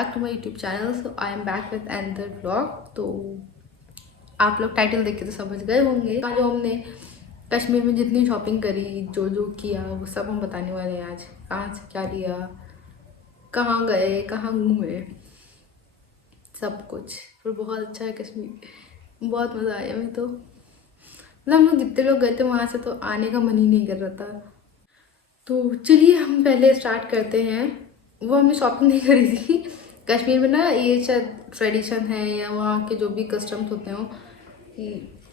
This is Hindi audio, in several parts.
Back to my YouTube channel. So I am back with another blog. तो आप लोग टाइटल देख के तो समझ गए होंगे आज जो हमने कश्मीर में जितनी शॉपिंग करी, जो जो किया, वो सब हम बताने वाले हैं आज। कहाँ से क्या लिया, कहाँ गए, कहाँ घूमे, सब कुछ। पर बहुत अच्छा है कश्मीर, बहुत मज़ा आया हमें। तो मतलब हम लोग जितने लोग गए थे वहाँ से तो आने का मन ही नहीं कर रहा था। तो चलिए हम पहले स्टार्ट करते हैं। वो हमने शॉपिंग नहीं करी थी। कश्मीर में ना ये शायद ट्रेडिशन है या वहाँ के जो भी कस्टम्स होते हो कि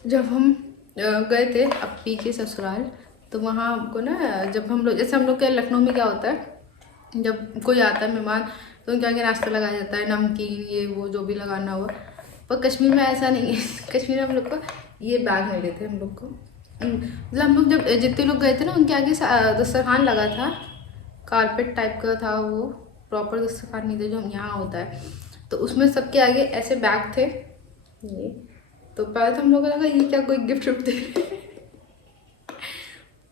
जब हम गए थे अपी के ससुराल, तो वहाँ हमको ना, जब हम लोग जैसे हम लोग के लखनऊ में क्या होता है, जब कोई आता है मेहमान तो उनके आगे नाश्ता लगाया जाता है, नमकीन ये वो जो भी लगाना हुआ। पर कश्मीर में ऐसा नहीं है। कश्मीर में हम लोग को ये बैग मिले थे हम लोग को। मतलब हम लोग जब जितने लोग गए थे ना उनके आगे दस्तरखान लगा था, कारपेट टाइप का था वो, प्रॉपर दस्तरखान नहीं था जो यहाँ होता है। तो उसमें सबके आगे ऐसे बैग थे ये। तो पहले तो हम लोगों को लगा ये क्या कोई गिफ्ट विफ्ट दे रहे हैं।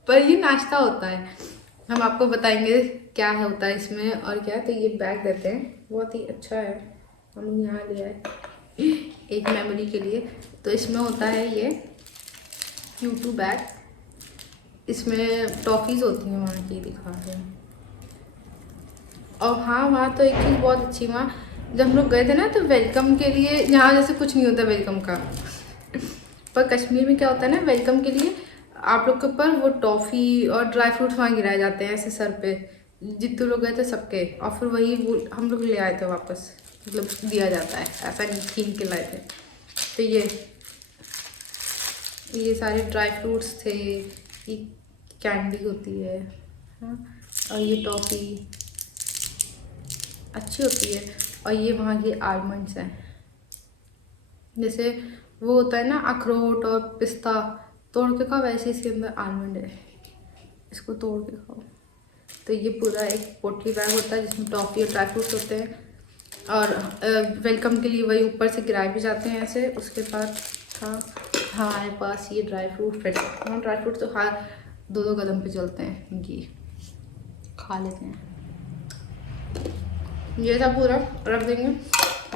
पर ये नाश्ता होता है, हम आपको बताएंगे क्या है होता है इसमें और क्या। तो ये बैग देते हैं, बहुत ही अच्छा है, हम यहाँ लिया है एक मेमोरी के लिए। तो इसमें होता है ये Q2 बैग, इसमें टॉफ़ीज़ होती हैं वहाँ की, दिखा रहे हैं। और हाँ, वहाँ तो एक चीज़ बहुत अच्छी, वहाँ जब हम लोग गए थे ना तो वेलकम के लिए, यहाँ जैसे कुछ नहीं होता वेलकम का। पर कश्मीर में क्या होता है ना, वेलकम के लिए आप लोग के ऊपर वो टॉफ़ी और ड्राई फ्रूट्स वहाँ गिराए जाते हैं ऐसे सर पे, जितने लोग गए थे सबके। और फिर वही वो हम लोग ले आए थे वापस, मतलब दिया जाता है, ऐसा नहीं छीन के लाए थे। तो ये सारे ड्राई फ्रूट्स थे, ये कैंडी होती है, हाँ, और ये टॉफ़ी अच्छी होती है। और ये वहाँ के आलमंड्स हैं, जैसे वो होता है ना अखरोट और पिस्ता तोड़ के खाओ, वैसे इसके अंदर आलमंड है, इसको तोड़ के खाओ। तो ये पूरा एक पोटली बैग होता है जिसमें टॉफ़ी और ड्राई फ्रूट्स होते हैं। और वेलकम के लिए वही ऊपर से गिराए भी जाते हैं ऐसे। उसके बाद हाँ, हमारे पास ये ड्राई फ्रूट फिर, हाँ ड्राई फ्रूट तो हर दो दो कदम पे चलते हैं, ये खा लेते हैं। ये सब पूरा रख देंगे,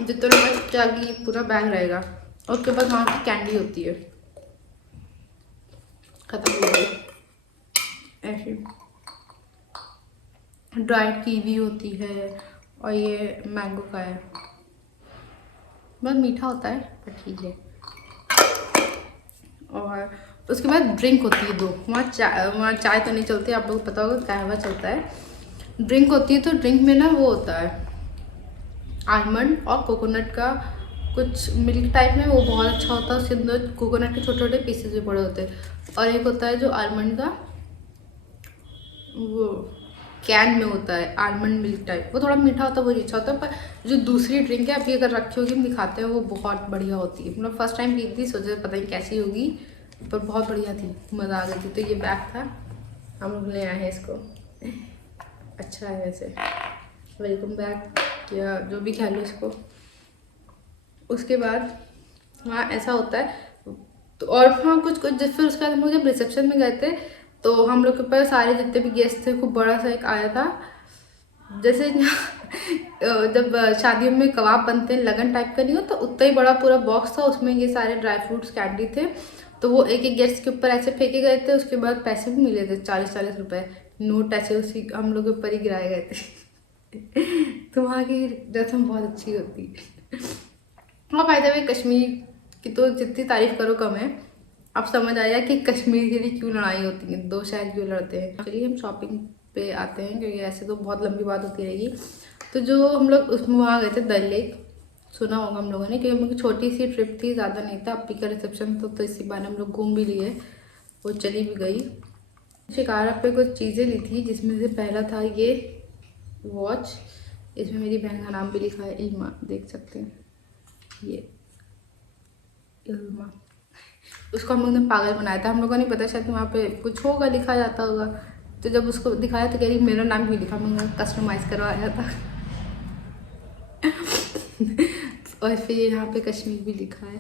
जितने लोग जाएगी पूरा बैग रहेगा। और उसके बाद वहाँ की कैंडी होती है, खत्म हो गई ऐसी। ड्राइड कीवी होती है और ये मैंगो का है, बहुत मीठा होता है पर ठीक है। और उसके बाद ड्रिंक होती है दो, वहाँ चाय तो नहीं चलती, आप लोगों को पता होगा कहवा चलता है। ड्रिंक होती है, तो ड्रिंक में ना वो होता है आलमंड और कोकोनट का कुछ मिल्क टाइप में, वो बहुत अच्छा होता है। उसके अंदर कोकोनट के छोटे छोटे पीसेस भी पड़े होते हैं। और एक होता है जो आलमंड का, वो कैन में होता है आलमंड मिल्क टाइप, वो थोड़ा मीठा होता है, वो अच्छा होता है। पर जो दूसरी ड्रिंक है अभी अगर रखी होगी हम दिखाते हैं, वो बहुत बढ़िया होती है। मतलब फर्स्ट टाइम पी थी, सोचा पता नहीं कैसी होगी, पर बहुत बढ़िया थी, मज़ा आ गई थी। तो ये बैग था, हम लोग ले आए हैं इसको, अच्छा है वैसे, वेलकम बैग या जो भी कह लो इसको। उसके बाद वहाँ ऐसा होता है तो, और हाँ कुछ कुछ फिर उसके बाद हम लोग जब रिसेप्शन में गए थे तो हम लोग के पास सारे जितने भी गेस्ट थे, खूब बड़ा सा एक आया था, जैसे जब शादियों में कबाब बनते हैं लगन टाइप का नहीं हो, तो उतना ही बड़ा पूरा बॉक्स था, उसमें ये सारे ड्राई फ्रूट्स कैंडी थे। तो वो एक एक गेस्ट के ऊपर ऐसे फेंके गए थे। उसके बाद पैसे भी मिले थे 40-40 रुपए नोट, ऐसे उसी हम लोग के ऊपर ही गिराए गए थे। तो वहाँ की रस्म बहुत अच्छी होती है। हाँ, बाय द वे कश्मीर की तो जितनी तारीफ करो कम है। अब समझ आया कि कश्मीर के लिए क्यों लड़ाई होती है, दो शहर क्यों लड़ते हैं। चलिए हम शॉपिंग पे आते हैं, क्योंकि ऐसे तो बहुत लंबी बात होती रहेगी। तो जो हम लोग उसमें वहाँ गए थे डल लेक, सुना होगा हम लोगों ने, क्योंकि मेरी छोटी सी ट्रिप थी, ज़्यादा नहीं था। अपी का रिसेप्शन तो इसी बहाने हम लोग घूम भी लिए, वो चली भी गई। शिकारा पे कुछ चीज़ें ली थी, जिसमें से पहला था ये वॉच, इसमें मेरी बहन का नाम भी लिखा है, इल्मा, देख सकते हैं ये इल्मा। उसको हम लोगों ने पागल बनाया था, हम लोगों ने पता शायद वहाँ पे कुछ होगा, लिखा जाता होगा। तो जब उसको दिखाया तो कह रही मेरा नाम भी लिखा, मैंने कस्टमाइज़ करवाया था। और फिर यहाँ पे कश्मीर भी लिखा है।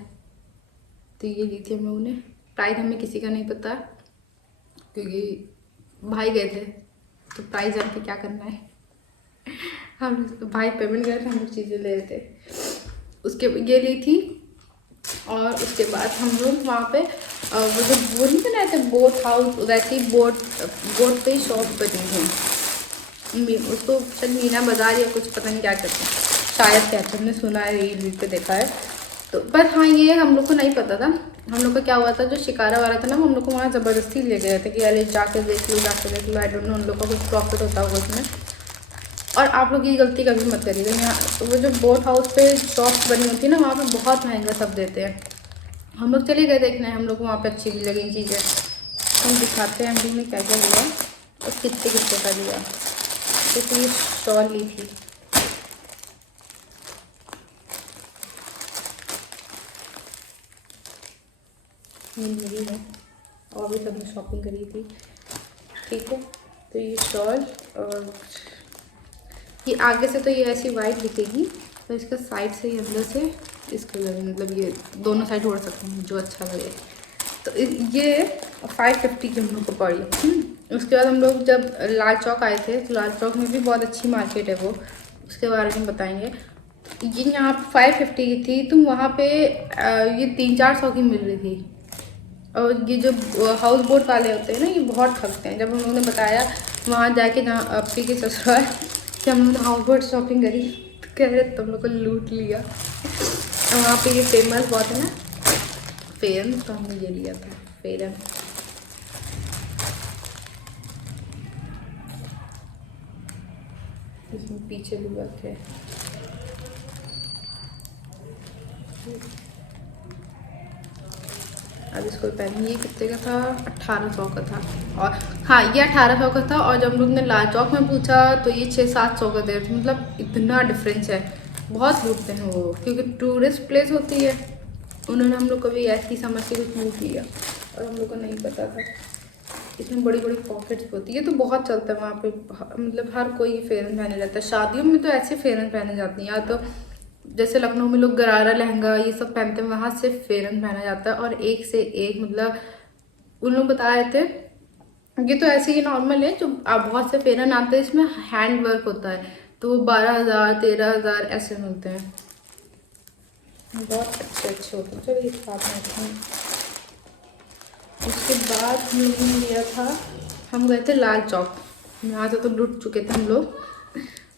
तो ये ली थी हम लोगों ने, प्राइस हमें किसी का नहीं पता क्योंकि भाई गए थे, तो प्राइस जान के क्या करना है। हम भाई पेमेंट करे थे, हम लोग चीज़ें ले रहे थे, उसके ये ली थी। और उसके बाद हम लोग वहाँ पे वो जो वो नहीं बनाए थे बोट हाउस, वैसे ही बोट पे शॉप बनी थी, उसको शायद मीना बाजार या कुछ पता नहीं क्या कहते हैं, शायद कहते, हमने सुना है, रील पे देखा है। तो बस हाँ, ये हम लोग को नहीं पता था। हम लोग का क्या हुआ था, जो शिकारा वाला था ना, हम लोग को वहाँ ज़बरदस्ती ले गए थे कि अरे जाके देख लो। आई डोंट नो उन लोग का कुछ प्रॉफिट होता होगा उसमें। और आप लोग ये गलती कभी मत करिएगा। यहाँ वो जो बोट हाउस पे शॉप्स बनी होती है ना, वहाँ पे बहुत महंगा सब देते हैं। हम लोग चले गए देखने, हम लोग को वहाँ पे अच्छी भी लगी चीज़ें। हम दिखाते हैं हम लोग ने क्या क्या लिया और कितने कितने का लिया। तो ये शॉल ली थी, मेरी है, और भी सबने शॉपिंग करी थी, ठीक है। तो ये शॉल, और ये आगे से तो ये ऐसी वाइट दिखेगी, तो इसका साइड से ही अंदर से इसको लगे, मतलब ये दोनों साइड ओढ़ सकते हैं जो अच्छा लगे। तो ये 550 की हम लोग को पड़ी। उसके बाद हम लोग जब लाल चौक आए थे, तो लाल चौक में भी बहुत अच्छी मार्केट है वो, उसके बारे में बताएंगे। ये यहाँ पे 550 की थी, तो वहाँ पे ये 300-400 की मिल रही थी। और ये जो हाउस बोट वाले होते हैं ना, ये बहुत ठगते हैं। जब हम लोगों ने बताया वहाँ जाके, जहाँ आपी के ससुराल, कि हम लोग ने हाउस बोट शॉपिंग करी, तो कह रहे तुम लोग को लूट लिया। और वहाँ पे ये फेमस बहुत है ना फेरन, तो हमने ये लिया था फेरन। इसमें पीछे भी वर्क है। अब इसको पहनिए, कितने का था, 1800 का था। और हाँ, ये 1800 का था, और जब हम लोग ने लाल चौक में पूछा तो ये 600-700 का दे रहे थे। मतलब इतना डिफरेंस है, बहुत लूटते हैं वो, क्योंकि टूरिस्ट प्लेस होती है। उन्होंने हम लोग को भी ऐसी समझ के कुछ लूट लिया, और हम लोग को नहीं पता था। इसमें बड़ी बड़ी पॉकेट्स होती है, तो बहुत चलता है वहाँ पे, मतलब हर कोई फेरन पहने रहता है। शादियों में तो ऐसे फेरन पहने जाती हैं, या तो जैसे लखनऊ में लोग गरारा लहंगा ये सब पहनते हैं, वहाँ से फेरन पहना जाता है। और एक से एक, मतलब उन लोग बता रहे थे, ये तो ऐसे ही नॉर्मल है, जो बहुत से फेरन आते हैं इसमें हैंड वर्क होता है, तो वो 12,000 13,000 ऐसे मिलते हैं, बहुत अच्छे अच्छे होते हैं। चलिए साथ में रखते हैं। उसके बाद हम लोगों ने लिया था, हम गए थे लाल चौक, यहाँ से तो लूट चुके थे हम लोग।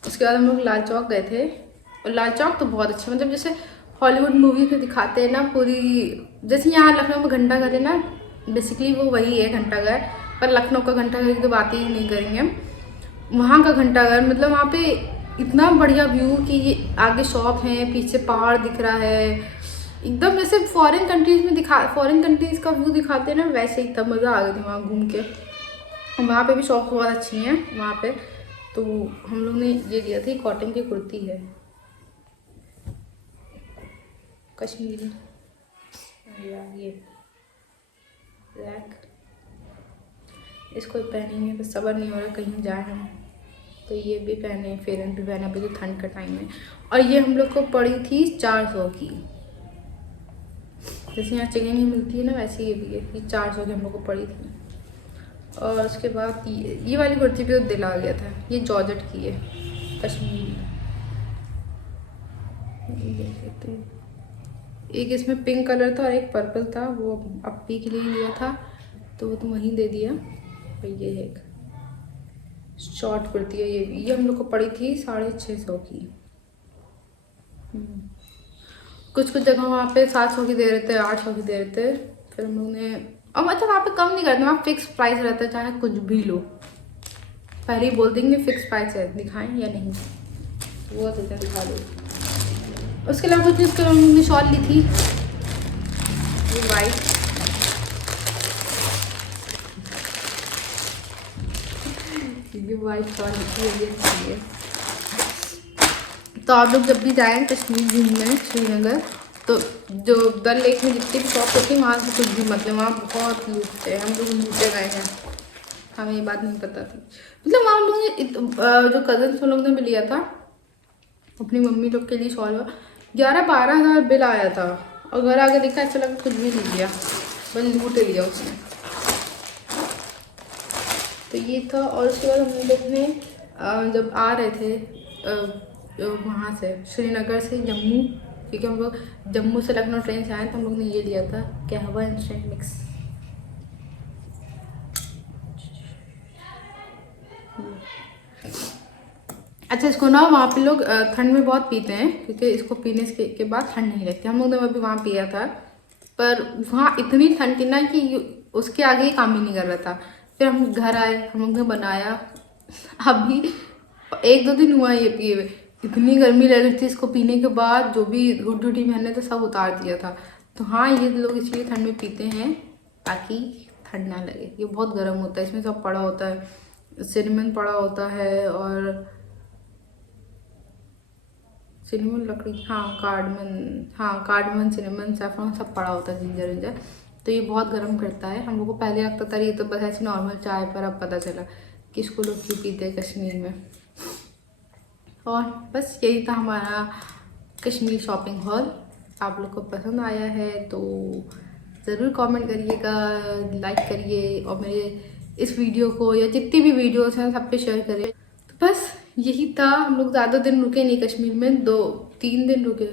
उसके बाद हम लोग लाल चौक गए थे, और लाल चौक तो बहुत अच्छा, मतलब जैसे हॉलीवुड मूवी में दिखाते हैं ना पूरी, जैसे यहाँ लखनऊ में घंटा घर है ना, बेसिकली वो वही है घंटा घर, पर लखनऊ का घंटा घर की तो बात ही नहीं करेंगे हम। वहाँ का घंटा घर, मतलब वहाँ पे इतना बढ़िया व्यू कि ये आगे शॉप है, पीछे पहाड़ दिख रहा है, एकदम जैसे फॉरेन कंट्रीज में फॉरेन कंट्रीज का व्यू दिखाते हैं ना, वैसे ही। तब मज़ा आ गया था वहाँ घूम के। वहाँ पे भी शॉप बहुत अच्छी हैं वहाँ पे। तो हम लोग ने ये लिया था, कॉटन की कुर्ती है, कश्मीरी, ये ब्लैक। इसको पहनेंगे, बस सब्र नहीं हो रहा कहीं जाए हम, तो ये भी पहने, फेरन भी पहने, अभी तो ठंड का टाइम है। और ये हम लोग को पड़ी थी 400 की, जैसे यहाँ चिकन ही मिलती है ना, वैसे ये भी है, ये 400 की हम लोग को पड़ी थी। और उसके बाद ये वाली कुर्ती भी तो दिल आ गया था, ये जॉर्जेट की है, कश्मीरी। एक इसमें पिंक कलर था और एक पर्पल था, वो अप्पी के लिए लिया था, तो वो तो वहीं दे दिया। और ये है एक शॉर्ट कुर्ती है, ये हम लोग को पड़ी थी 650 की। कुछ कुछ जगह वहाँ पे 700 की दे रहे थे, 800 की दे रहे थे। फिर हम लोग ने, और मतलब वहाँ पे कम नहीं करते, वहाँ फिक्स प्राइस रहता है, चाहे कुछ भी लो, पहले ही बोल देंगे फिक्स प्राइस है, दिखाएं या नहीं, वो तो दिखा दो। उसके अलावा कुछ उसके हम लोग ने शॉल ली थी, ये वाइट, ये वाइट शॉल ली थी, ये अच्छी है। तो आप लोग जब भी जाएँ कश्मीर घूमने, श्रीनगर, तो जो डल लेक में जितनी भी शॉप होती है, वहाँ से कुछ भी मतलब, वहाँ बहुत लूटते हैं। हम लोग लूटे गए हैं, हमें ये बात नहीं पता थी। मतलब वहाँ हम लोग ने जो कजन्स लोग ने भी लिया था अपनी मम्मी लोग के लिए शॉल, 11-12 हज़ार बिल आया था, और घर आके देखा अच्छा लगा, कुछ भी नहीं लिया, बस लूट लिया उसने। तो ये था। और उसके बाद हम लोग ने जब आ रहे थे वहाँ से श्रीनगर से जम्मू, क्योंकि हम लोग जम्मू से लखनऊ ट्रेन से आए तो हम लोग ने ये लिया था कहवा इंस्टेंट मिक्स। अच्छा, इसको ना वहाँ पे लोग ठंड में बहुत पीते हैं, क्योंकि इसको पीने के बाद ठंड नहीं लगती। हम लोग ने अभी वहाँ पिया था, पर वहाँ इतनी ठंड थी ना कि उसके आगे ही काम ही नहीं कर रहा था। फिर हम घर आए, हम लोग ने बनाया, अभी 1-2 दिन हुआ ये पिए हुए। इतनी गर्मी लग रही थी इसको पीने के बाद, जो भी हुडी पहने थे सब उतार दिया था। तो हाँ, ये लोग इसलिए ठंड में पीते हैं ताकि ठंड ना लगे। ये बहुत गर्म होता है, इसमें सब पड़ा होता है, सिनेमन पड़ा होता है और सिनेमन लकड़ी, कार्डमन सिनेमन सैफरन सब पड़ा होता है, जिंजर विंजर। तो ये बहुत गर्म करता है। हम लोग को पहले लगता था ये तो बस ऐसी नॉर्मल चाय, पर अब पता चला कि इसको लोग क्यों पीते हैं कश्मीर में। और बस यही था हमारा कश्मीर शॉपिंग हॉल। आप लोग को पसंद आया है तो ज़रूर कमेंट करिएगा, लाइक करिए, और मेरे इस वीडियो को या जितनी भी वीडियोस हैं सब पे शेयर करिए। तो बस यही था। हम लोग ज़्यादा दिन रुके नहीं कश्मीर में, 2-3 दिन रुके।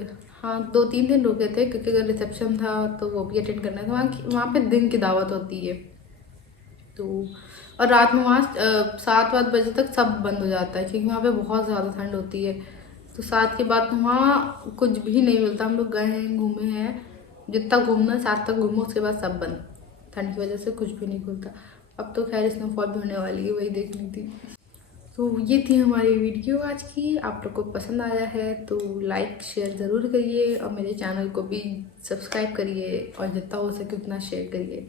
हाँ, 2-3 दिन रुके थे, क्योंकि अगर रिसेप्शन था तो वो भी अटेंड करना था। वहाँ पे दिन की दावत होती है, तो और रात में वहाँ 7-8 बजे तक सब बंद हो जाता है, क्योंकि वहाँ पे बहुत ज़्यादा ठंड होती है। तो 7 के बाद वहाँ कुछ भी नहीं मिलता। हम लोग गए हैं, घूमे हैं, जितना घूमना 7 तक घूमो, उसके बाद सब बंद, ठंड की वजह से कुछ भी नहीं खुलता। अब तो खैर स्नोफॉल भी होने वाली है, वही देखनी थी। तो ये थी हमारी वीडियो आज की। आप लोग को पसंद आया है तो लाइक शेयर ज़रूर करिए, और मेरे चैनल को भी सब्सक्राइब करिए, और जितना हो सके उतना शेयर करिए।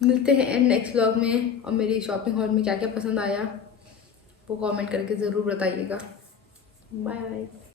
मिलते हैं नेक्स्ट व्लॉग में, और मेरी शॉपिंग हॉल में क्या क्या पसंद आया वो कमेंट करके ज़रूर बताइएगा। Bye bye.